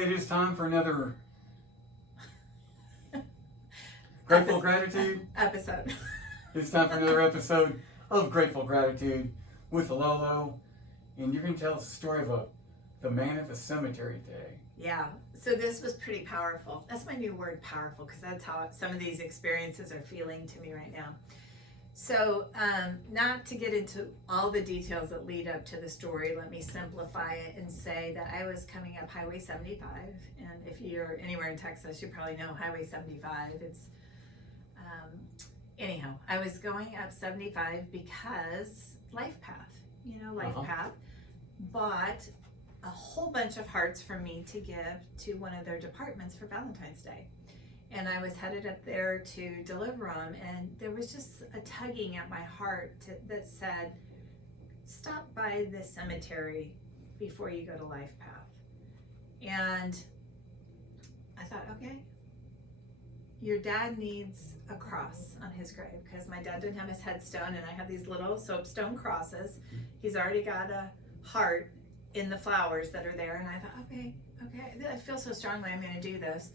it is time for another Grateful Gratitude episode. It's time for another episode of Grateful Gratitude with Lolo, and you're going to tell us the story of the man at the cemetery today. Yeah, so this was pretty powerful. That's my new word, powerful, because that's how some of these experiences are feeling to me right now. So, not to get into all the details that lead up to the story, let me simplify it and say that I was coming up Highway 75, and if you're anywhere in Texas, you probably know Highway 75. It's anyhow, I was going up 75 because Life Path, Path bought a whole bunch of hearts for me to give to one of their departments for Valentine's Day. And I was headed up there to deliver them, and there was just a tugging at my heart that said, stop by the cemetery before you go to Life Path. And I thought, okay, your dad needs a cross on his grave, because my dad didn't have his headstone, and I have these little soapstone crosses. He's already got a heart in the flowers that are there, and I thought, okay, I feel so strongly I'm going to do this.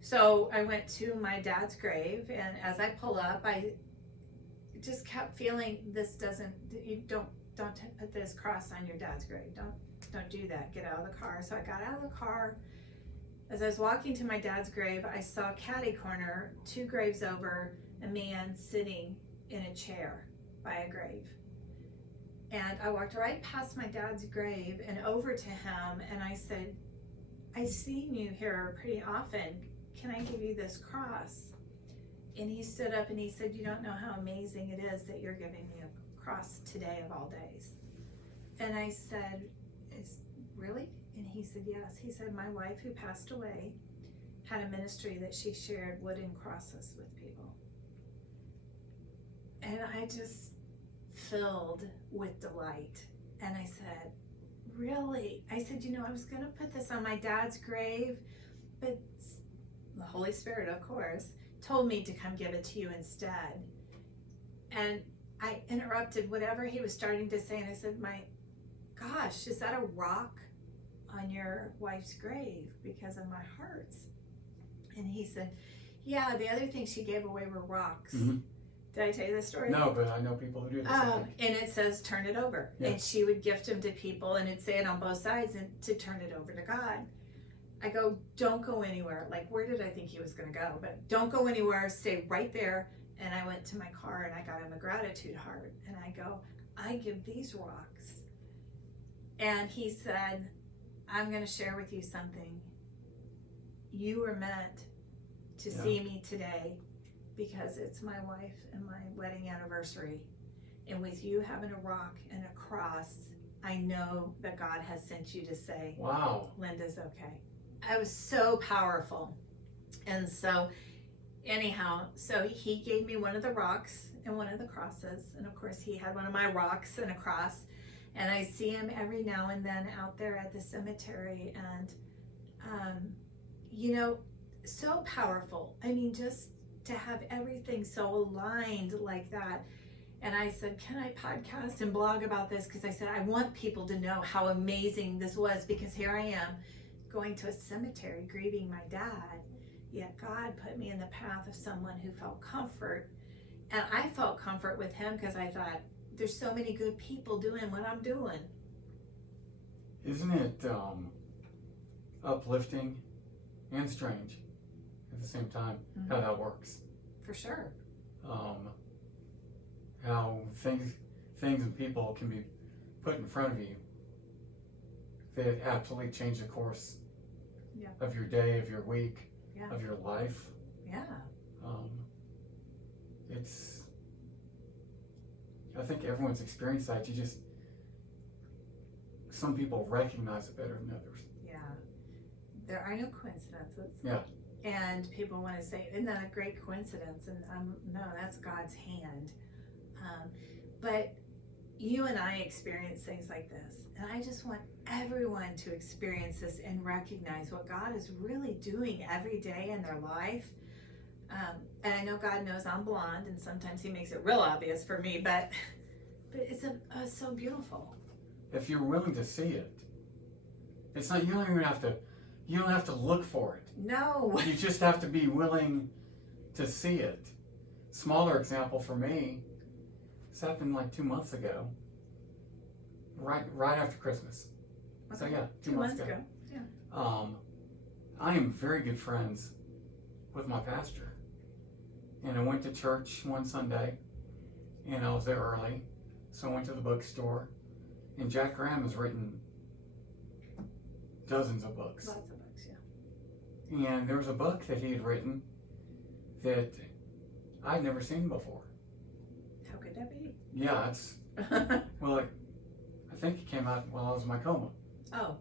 So I went to my dad's grave, and as I pull up, I just kept feeling you don't put this cross on your dad's grave. Don't do that. Get out of the car. So I got out of the car. As I was walking to my dad's grave, I saw catty corner, 2 graves over, a man sitting in a chair by a grave. And I walked right past my dad's grave and over to him, and I said, I've seen you here pretty often. Can I give you this cross? And he stood up and he said, you don't know how amazing it is that you're giving me a cross today of all days. And I said, really? And he said, yes. He said, my wife, who passed away, had a ministry that she shared wooden crosses with people. And I just filled with delight. And I said, really? I said, I was going to put this on my dad's grave, but the Holy Spirit, of course, told me to come give it to you instead. And I interrupted whatever he was starting to say, and I said, my gosh, is that a rock on your wife's grave because of my hearts? And he said, yeah, the other thing she gave away were rocks. Mm-hmm. Did I tell you this story? No, but I know people who do this. And it says, turn it over. Yeah. And she would gift them to people, and it'd say it on both sides, and to turn it over to God. I go, don't go anywhere. Like, where did I think he was going to go? But don't go anywhere. Stay right there. And I went to my car, and I got him a gratitude heart. And I go, I give these rocks. And he said, I'm going to share with you something. You were meant to see me today, because it's my wife and my wedding anniversary. And with you having a rock and a cross, I know that God has sent you to say, wow, Linda's okay. I was so powerful. And so anyhow, so he gave me one of the rocks and one of the crosses. And of course he had one of my rocks and a cross. And I see him every now and then out there at the cemetery. And, so powerful. I mean, just to have everything so aligned like that. And I said, can I podcast and blog about this? Because I said, I want people to know how amazing this was, because here I am going to a cemetery grieving my dad, yet God put me in the path of someone who felt comfort. And I felt comfort with him because I thought, there's so many good people doing what I'm doing. Isn't it uplifting and strange at the same time, mm-hmm. how that works? For sure. How things and people can be put in front of you that absolutely change the course of your day, of your week, of your life. Yeah. I think everyone's experienced that. Some people recognize it better than others. Yeah. There are no coincidences. Yeah. And people want to say, isn't that a great coincidence? And no, that's God's hand. But you and I experience things like this. And I just want everyone to experience this and recognize what God is really doing every day in their life. And I know God knows I'm blonde, and sometimes he makes it real obvious for me, but it's so beautiful. If you're willing to see it, it's not, you don't even have to You don't have to look for it. No. You just have to be willing to see it. Smaller example for me, this happened like 2 months ago, right after Christmas. Okay. So yeah, 2 months ago. Yeah. I am very good friends with my pastor, and I went to church one Sunday, and I was there early, so I went to the bookstore, and Jack Graham has written dozens of books. Lots of books, yeah. And there was a book that he had written that I'd never seen before. How could that be? Yeah, it's, well, I think it came out while I was in my coma. Oh.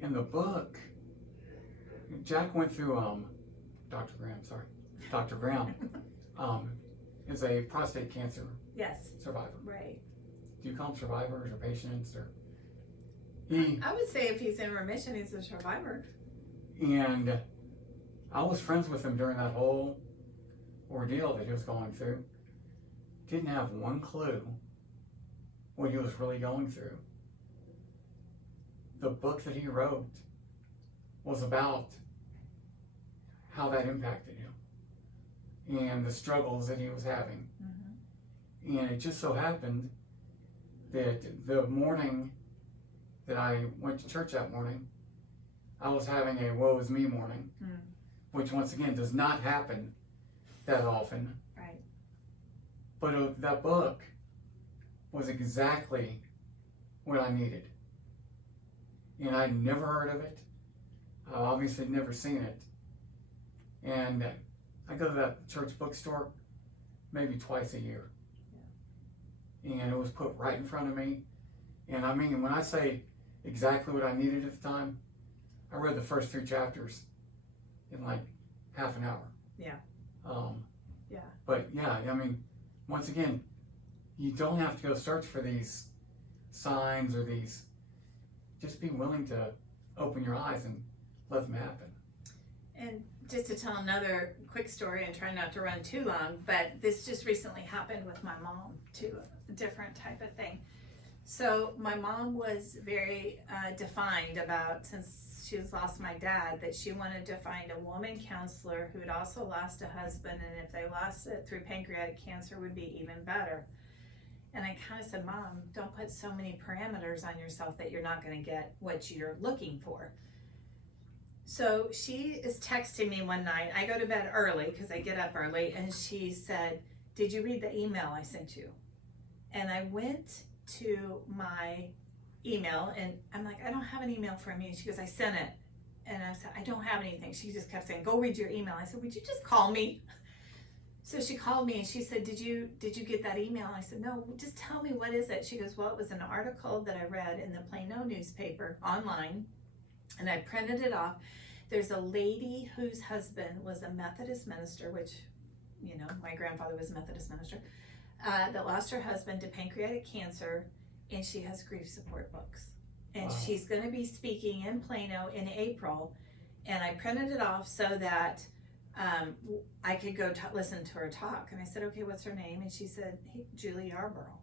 In the book, Jack went through, Dr. Graham, is a prostate cancer Yes. survivor. Right. Do you call them survivors or patients or? I would say if he's in remission, he's a survivor. And I was friends with him during that whole ordeal that he was going through. Didn't have one clue what he was really going through. The book that he wrote was about how that impacted him and the struggles that he was having. Mm-hmm. And it just so happened that the morning that I went to church that morning, I was having a woe is me morning, which once again does not happen that often. Right. But that book was exactly what I needed. And I'd never heard of it. I obviously never seen it. And I go to that church bookstore maybe twice a year. Yeah. And it was put right in front of me. And I mean, when I say exactly what I needed at the time, I read the first 3 chapters in like half an hour. Yeah. Yeah. But yeah, I mean, once again, you don't have to go search for these signs or these. Just be willing to open your eyes and let them happen. And just to tell another quick story and try not to run too long, but this just recently happened with my mom too, a different type of thing. So my mom was very defined about, since she's lost my dad, that she wanted to find a woman counselor who had also lost a husband, and if they lost it through pancreatic cancer would be even better. And I kind of said, Mom, don't put so many parameters on yourself that you're not going to get what you're looking for. So she is texting me one night. I go to bed early because I get up early, and she said, did you read the email I sent you? And I went to my email, and I'm like, I don't have an email from you. She goes, I sent it. And I said, I don't have anything. She just kept saying, go read your email. I said, would you just call me? So she called me and she said, did you get that email? I said, no, just tell me, what is it? She goes, well, it was an article that I read in the Plano newspaper online, and I printed it off. There's a lady whose husband was a Methodist minister, which, you know, my grandfather was a Methodist minister, that lost her husband to pancreatic cancer, and she has grief support books. And Wow. She's going to be speaking in Plano in April, and I printed it off so that I could go listen to her talk. And I said, okay, what's her name? And she said, hey, Julie Yarborough.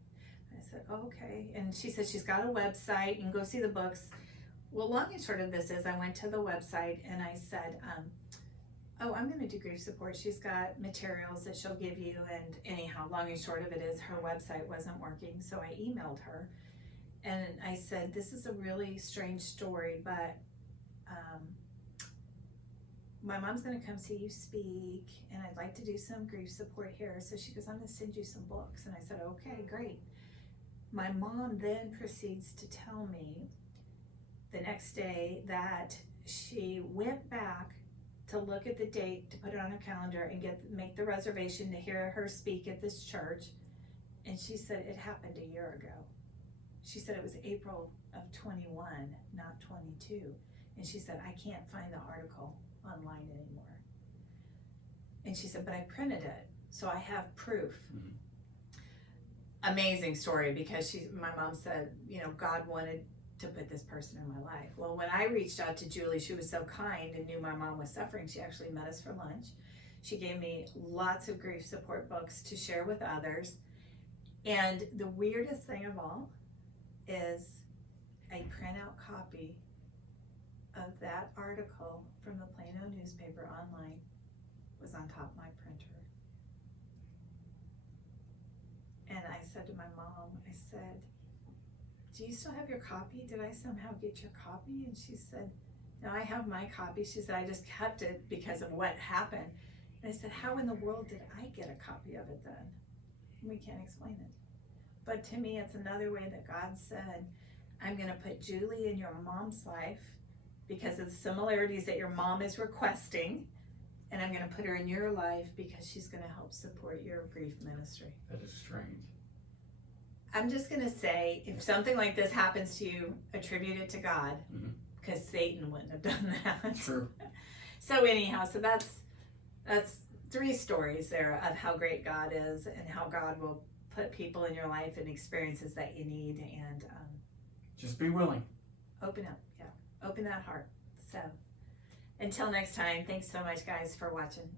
I said, oh, okay. And she said, she's got a website, you can go see the books. Well, long and short of this is I went to the website and I said, oh, I'm going to do grief support. She's got materials that she'll give you. And anyhow, long and short of it is her website wasn't working. So I emailed her and I said, this is a really strange story, but my mom's going to come see you speak, and I'd like to do some grief support here. So she goes, I'm going to send you some books. And I said, okay, great. My mom then proceeds to tell me the next day that she went back to look at the date, to put it on her calendar and make the reservation to hear her speak at this church. And she said it happened a year ago. She said it was April of 21, not 22. And she said, I can't find the article online anymore. And she said, but I printed it, so I have proof. Mm-hmm. Amazing story, because my mom said, you know, God wanted to put this person in my life. Well, when I reached out to Julie, she was so kind and knew my mom was suffering. She actually met us for lunch. She gave me lots of grief support books to share with others. And the weirdest thing of all is a printout copy of of that article from the Plano newspaper online was on top of my printer. And I said to my mom, I said, do you still have your copy? Did I somehow get your copy? And she said, no, I have my copy. She said, I just kept it because of what happened. And I said, how in the world did I get a copy of it then? And we can't explain it. But to me, it's another way that God said, I'm going to put Julie in your mom's life because of the similarities that your mom is requesting. And I'm going to put her in your life because she's going to help support your grief ministry. That is strange. I'm just going to say, if something like this happens to you, attribute it to God, because Satan wouldn't have done that. True. So anyhow, so that's 3 stories there of how great God is and how God will put people in your life and experiences that you need, and just be willing. Open up, open that heart. So until next time, thanks so much, guys, for watching.